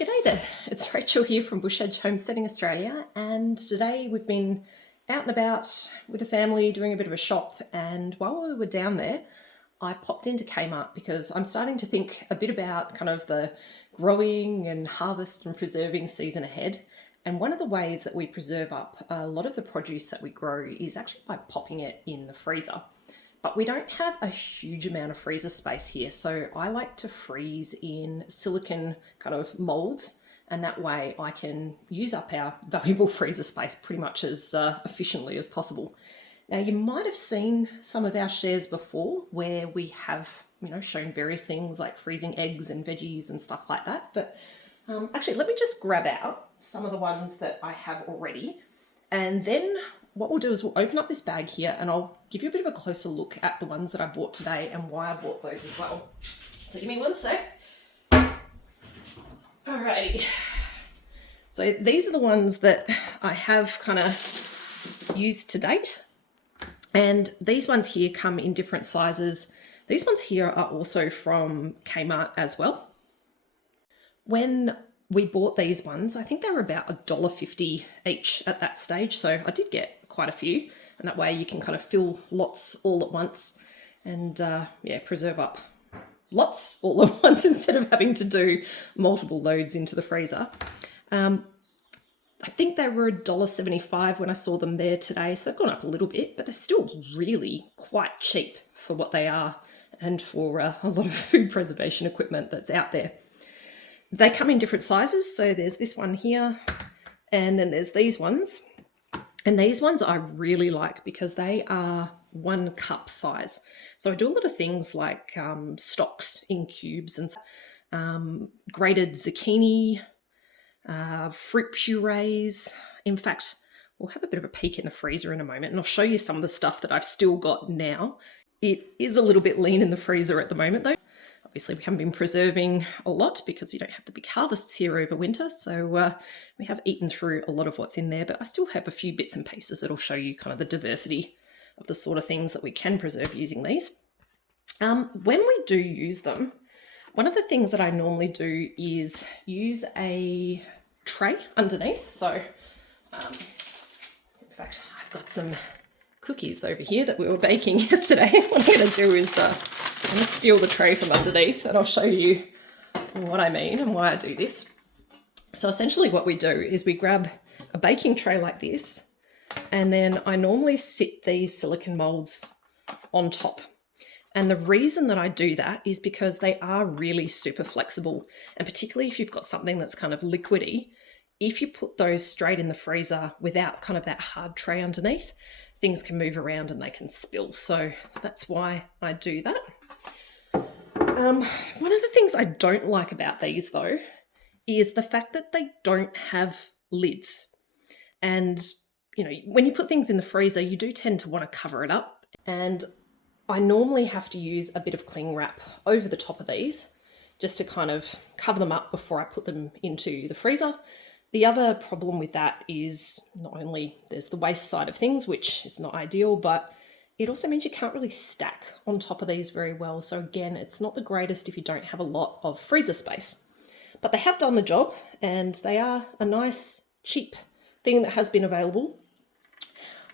G'day there, it's Rachel here from Bush Edge Homesteading Australia, and today we've been out and about with the family doing a bit of a shop, and while we were down there I popped into Kmart because I'm starting to think a bit about kind of the growing and harvest and preserving season ahead. And one of the ways that we preserve up a lot of the produce that we grow is actually by popping it in the freezer. But we don't have a huge amount of freezer space here, so I like to freeze in silicone kind of molds, and that way I can use up our valuable freezer space pretty much as efficiently as possible. Now, you might have seen some of our shares before where we have, shown various things like freezing eggs and veggies and stuff like that, but actually let me just grab out some of the ones that I have already, and then what we'll do is we'll open up this bag here and I'll give you a bit of a closer look at the ones that I bought today and why I bought those as well. So give me one sec. Alrighty. So these are the ones that I have kind of used to date. And these ones here come in different sizes. These ones here are also from Kmart as well. When we bought these ones, I think they were about $1.50 each at that stage. So I did get quite a few, and that way you can kind of fill lots all at once and preserve up lots all at once instead of having to do multiple loads into the freezer. I think they were $1.75 when I saw them there today, so they've gone up a little bit, but they're still really quite cheap for what they are and for a lot of food preservation equipment that's out there. They come in different sizes, so there's this one here, and then there's these ones. And these ones I really like because they are 1 cup size. So I do a lot of things like stocks in cubes and grated zucchini, fruit purees. In fact, we'll have a bit of a peek in the freezer in a moment and I'll show you some of the stuff that I've still got now. It is a little bit lean in the freezer at the moment though. Obviously, we haven't been preserving a lot because you don't have the big harvests here over winter. So we have eaten through a lot of what's in there, but I still have a few bits and pieces that'll show you kind of the diversity of the sort of things that we can preserve using these. When we do use them, one of the things that I normally do is use a tray underneath. So in fact, I've got some cookies over here that we were baking yesterday. What I'm going to do is I'm going to steal the tray from underneath and I'll show you what I mean and why I do this. So essentially what we do is we grab a baking tray like this, and then I normally sit these silicone molds on top. And the reason that I do that is because they are really super flexible, and particularly if you've got something that's kind of liquidy, if you put those straight in the freezer without kind of that hard tray underneath, things can move around and they can spill. So that's why I do that. One of the things I don't like about these though is the fact that they don't have lids. And, when you put things in the freezer, you do tend to want to cover it up. And I normally have to use a bit of cling wrap over the top of these just to kind of cover them up before I put them into the freezer. The other problem with that is not only there's the waste side of things, which is not ideal, but it also means you can't really stack on top of these very well. So again, it's not the greatest if you don't have a lot of freezer space. But they have done the job, and they are a nice, cheap thing that has been available.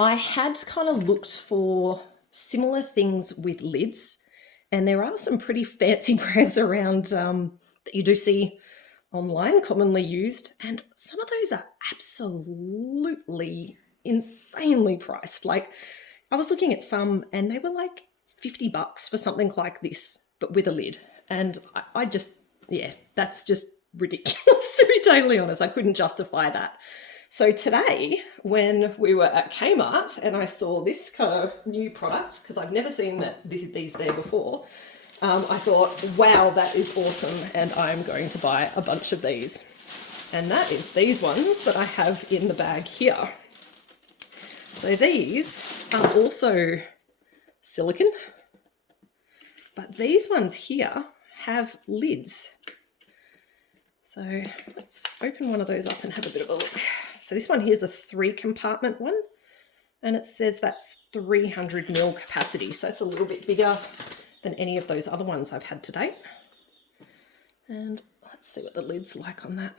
I had kind of looked for similar things with lids, and there are some pretty fancy brands around that you do see online, commonly used, and some of those are absolutely insanely priced. Like, I was looking at some and they were like $50 for something like this, but with a lid. And I just, yeah, that's just ridiculous, to be totally honest. I couldn't justify that. So today, when we were at Kmart and I saw this kind of new product, because I've never seen these there before, I thought, wow, that is awesome, and I'm going to buy a bunch of these. And that is these ones that I have in the bag here. So these are also silicone, but these ones here have lids. So let's open one of those up and have a bit of a look. So this one here is a 3-compartment one, and it says that's 300 ml capacity. So it's a little bit bigger than any of those other ones I've had to date. And let's see what the lid's like on that.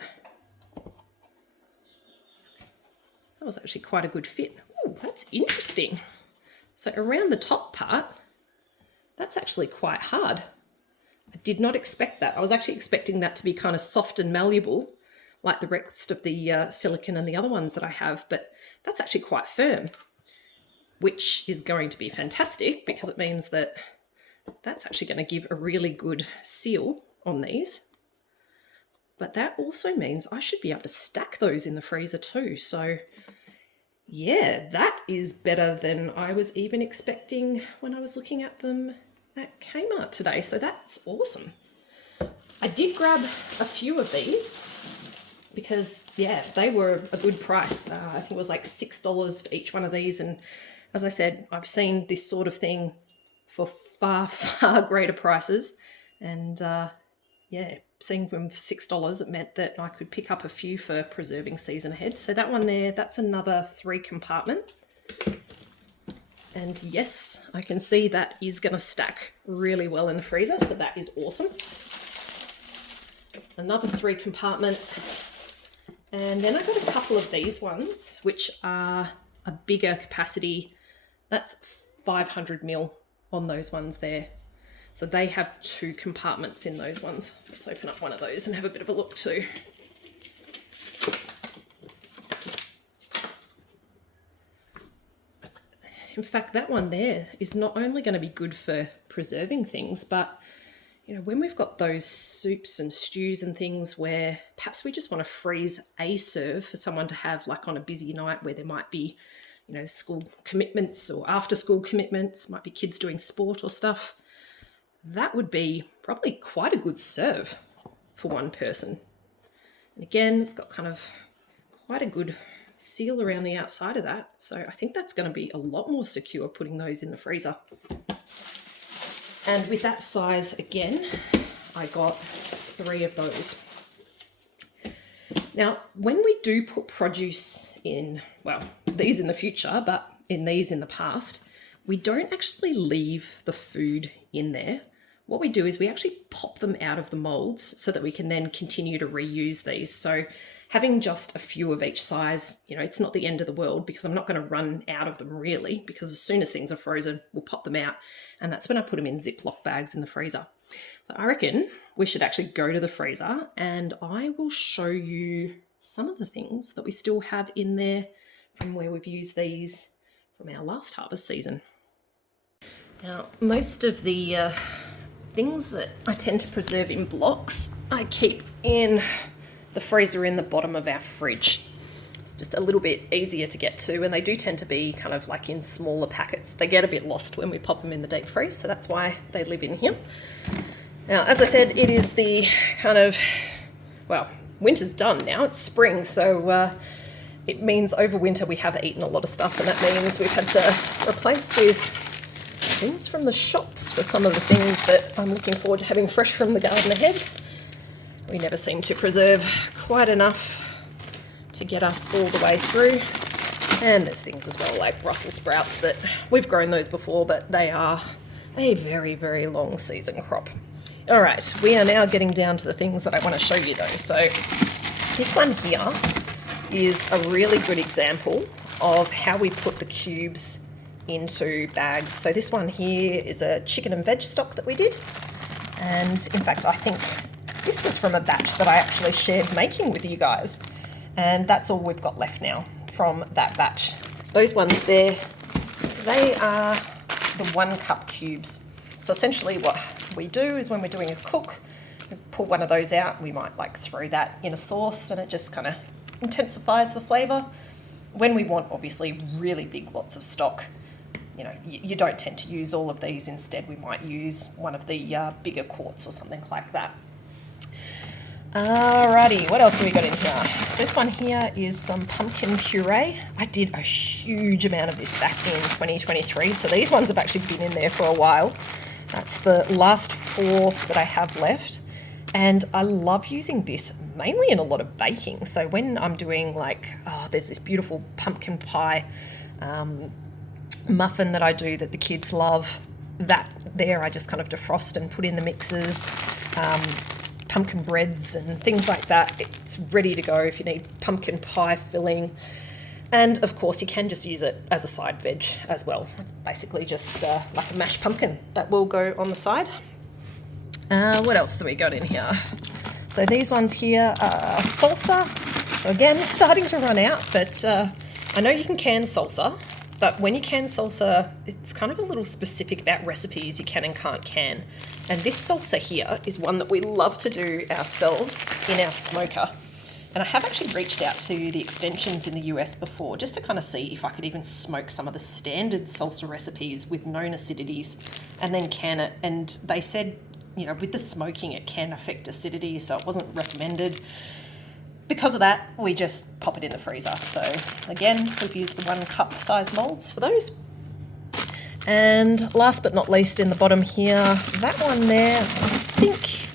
That was actually quite a good fit. Ooh, that's interesting. So around the top part, that's actually quite hard. I did not expect that. I was actually expecting that to be kind of soft and malleable, like the rest of the silicone and the other ones that I have, but that's actually quite firm, which is going to be fantastic because it means that that's actually going to give a really good seal on these. But that also means I should be able to stack those in the freezer too. So yeah, that is better than I was even expecting when I was looking at them at Kmart today. So that's awesome. I did grab a few of these because, yeah, they were a good price. I think it was like $6 for each one of these. And as I said, I've seen this sort of thing for far, far greater prices. And yeah, seeing them for $6, it meant that I could pick up a few for preserving season ahead. So that one there, that's another 3-compartment. And yes, I can see that is going to stack really well in the freezer. So that is awesome. Another 3-compartment. And then I got a couple of these ones, which are a bigger capacity. That's 500 ml on those ones there. So they have 2 compartments in those ones. Let's open up one of those and have a bit of a look too. In fact, that one there is not only going to be good for preserving things, but you know, when we've got those soups and stews and things where perhaps we just want to freeze a serve for someone to have, like on a busy night where there might be, you know, school commitments or after school commitments, might be kids doing sport or stuff, that would be probably quite a good serve for one person. And again, it's got kind of quite a good seal around the outside of that. So I think that's going to be a lot more secure putting those in the freezer. And with that size, again, I got 3 of those. Now, when we do put produce in, well, these in the future, but in these in the past, we don't actually leave the food in there. What we do is we actually pop them out of the molds so that we can then continue to reuse these. So having just a few of each size, you know, it's not the end of the world because I'm not going to run out of them really, because as soon as things are frozen, we'll pop them out. And that's when I put them in Ziploc bags in the freezer. So I reckon we should actually go to the freezer and I will show you some of the things that we still have in there from where we've used these from our last harvest season. Now, most of the things that I tend to preserve in blocks, I keep in the freezer in the bottom of our fridge. It's just a little bit easier to get to, and they do tend to be kind of like in smaller packets. They get a bit lost when we pop them in the deep freeze, so that's why they live in here. Now, as I said, it is the kind of, well, winter's done now, it's spring, so it means over winter we have eaten a lot of stuff, and that means we've had to replace with things from the shops for some of the things that I'm looking forward to having fresh from the garden ahead. We never seem to preserve quite enough to get us all the way through. And there's things as well like Brussels sprouts that we've grown those before, but they are a very, very long season crop. All right, we are now getting down to the things that I want to show you though. So this one here is a really good example of how we put the cubes into bags. So this one here is a chicken and veg stock that we did. And in fact, I think this was from a batch that I actually shared making with you guys. And that's all we've got left now from that batch. Those ones there, they are the 1 cup cubes. So essentially what we do is when we're doing a cook, we pull one of those out, we might like throw that in a sauce and it just kind of intensifies the flavour. When we want obviously really big lots of stock, you know, you don't tend to use all of these. Instead, we might use one of the bigger quarts or something like that. Alrighty, what else have we got in here? So this one here is some pumpkin puree. I did a huge amount of this back in 2023, so these ones have actually been in there for a while. That's the last 4 that I have left. And I love using this mainly in a lot of baking. So when I'm doing like, there's this beautiful pumpkin pie muffin that I do that the kids love. That there I just kind of defrost and put in the mixers. Pumpkin breads and things like that. It's ready to go if you need pumpkin pie filling. And of course you can just use it as a side veg as well. It's basically just like a mashed pumpkin that will go on the side. What else do we got in here? So these ones here are salsa. So again, it's starting to run out, but I know you can can salsa, but when you can salsa, it's kind of a little specific about recipes you can and can't can. And this salsa here is one that we love to do ourselves in our smoker. And I have actually reached out to the extensions in the US before just to kind of see if I could even smoke some of the standard salsa recipes with known acidities and then can it. And they said, you know, with the smoking, it can affect acidity, so it wasn't recommended. Because of that, we just pop it in the freezer. So again, we've used the 1 cup size moulds for those. And last but not least, in the bottom here, that one there, I think,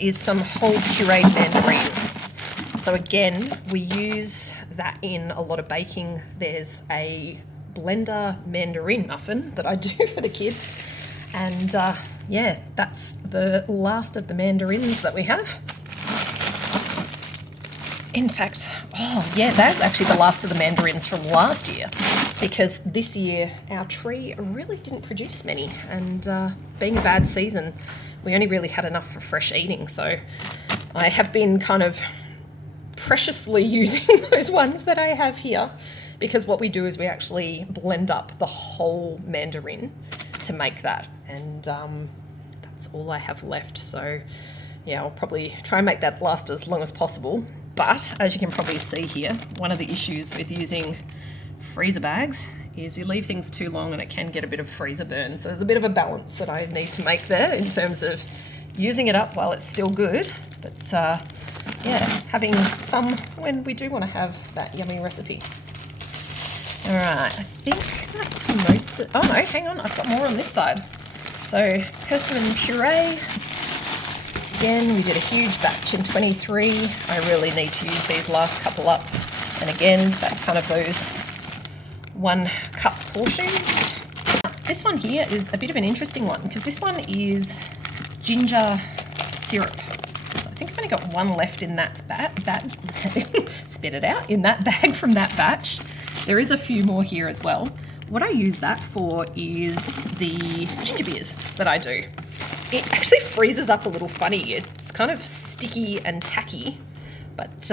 is some whole pureed mandarins. So again, we use that in a lot of baking. There's a blender mandarin muffin that I do for the kids. And yeah, that's the last of the mandarins that we have. In fact, that's actually the last of the mandarins from last year, because this year our tree really didn't produce many, and being a bad season, we only really had enough for fresh eating. So I have been kind of preciously using those ones that I have here, because what we do is we actually blend up the whole mandarin to make that, and that's all I have left. So yeah, I'll probably try and make that last as long as possible. But as you can probably see here, one of the issues with using freezer bags is you leave things too long and it can get a bit of freezer burn. So there's a bit of a balance that I need to make there in terms of using it up while it's still good, but yeah, having some when we do want to have that yummy recipe. All right, I think that's most of, oh no, hang on, I've got more on this side. So persimmon puree. Again, we did a huge batch in 23. I really need to use these last couple up. And again, that's kind of those 1 cup portions. This one here is a bit of an interesting one because this one is ginger syrup. So I think I've only got 1 left in that spit it out, in that bag from that batch. There is a few more here as well. What I use that for is the ginger beers that I do. It actually freezes up a little funny. It's kind of sticky and tacky, but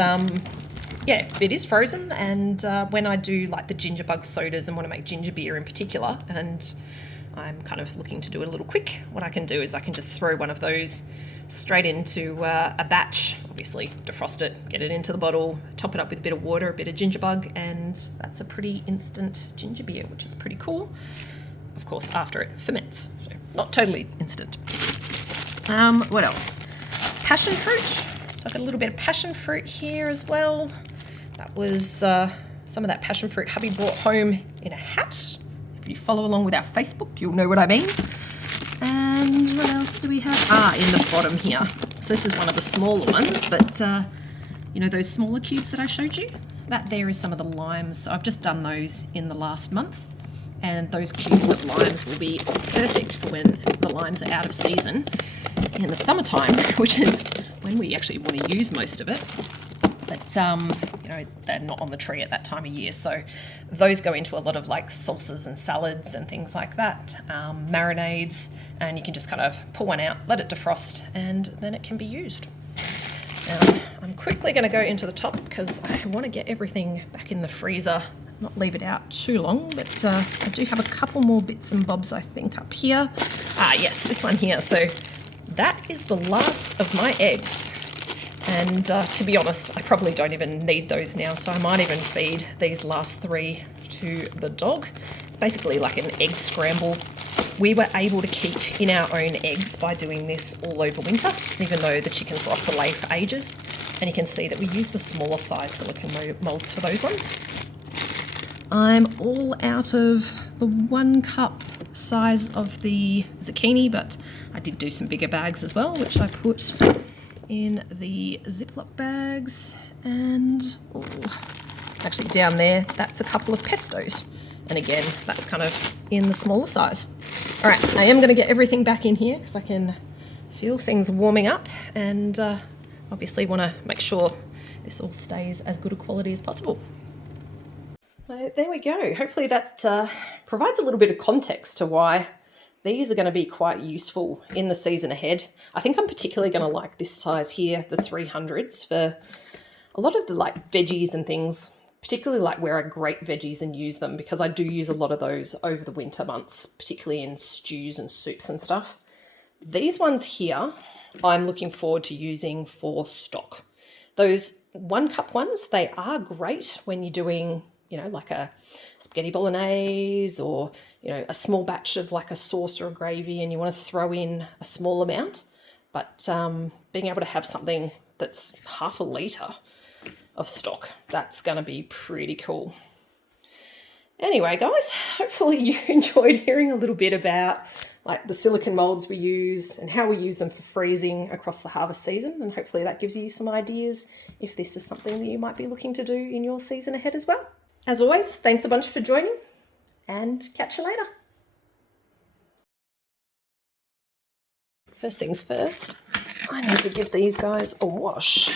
yeah, it is frozen. And when I do like the ginger bug sodas and want to make ginger beer in particular, and I'm kind of looking to do it a little quick, what I can do is I can just throw one of those straight into a batch, obviously defrost it, get it into the bottle, top it up with a bit of water, a bit of ginger bug, and that's a pretty instant ginger beer, which is pretty cool. Of course, after it ferments, so not totally instant. What else? Passion fruit. So I've got a little bit of passion fruit here as well. That was some of that passion fruit hubby brought home in a hat. If you follow along with our Facebook, you'll know what I mean. And what else do we have? In the bottom here. So this is one of the smaller ones, but you know those smaller cubes that I showed you? That there is some of the limes. So I've just done those in the last month. And those cubes of limes will be perfect for when the limes are out of season in the summertime, which is when we actually want to use most of it. But you know, know, they're not on the tree at that time of year. So those go into a lot of like salsas and salads and things like that, marinades, and you can just kind of pull one out, let it defrost, and then it can be used. Now, I'm quickly going to go into the top because I want to get everything back in the freezer, not leave it out too long, but I do have a couple more bits and bobs, I think, up here. Yes, this one here. So that is the last of my eggs. And to be honest, I probably don't even need those now, so I might even feed these last 3 to the dog. It's basically like an egg scramble. We were able to keep in our own eggs by doing this all over winter, even though the chickens were off the lay for ages. And you can see that we use the smaller size silicone moulds for those ones. I'm all out of the 1 cup size of the zucchini, but I did do some bigger bags as well, which I put in the Ziploc bags. And actually down there, that's a couple of pestos. And again, that's kind of in the smaller size. All right, I am going to get everything back in here because I can feel things warming up, and obviously want to make sure this all stays as good a quality as possible. So there we go. Hopefully that provides a little bit of context to why these are going to be quite useful in the season ahead. I think I'm particularly going to like this size here, the 300s, for a lot of the like veggies and things, particularly like where I grate veggies and use them, because I do use a lot of those over the winter months, particularly in stews and soups and stuff. These ones here, I'm looking forward to using for stock. Those 1 cup ones, they are great when you're doing, you know, like a spaghetti bolognese, or, you know, a small batch of like a sauce or a gravy and you want to throw in a small amount. But being able to have something that's half a litre of stock, that's going to be pretty cool. Anyway, guys, hopefully you enjoyed hearing a little bit about like the silicone molds we use and how we use them for freezing across the harvest season. And hopefully that gives you some ideas if this is something that you might be looking to do in your season ahead as well. As always, thanks a bunch for joining, and catch you later. First things first, I need to give these guys a wash.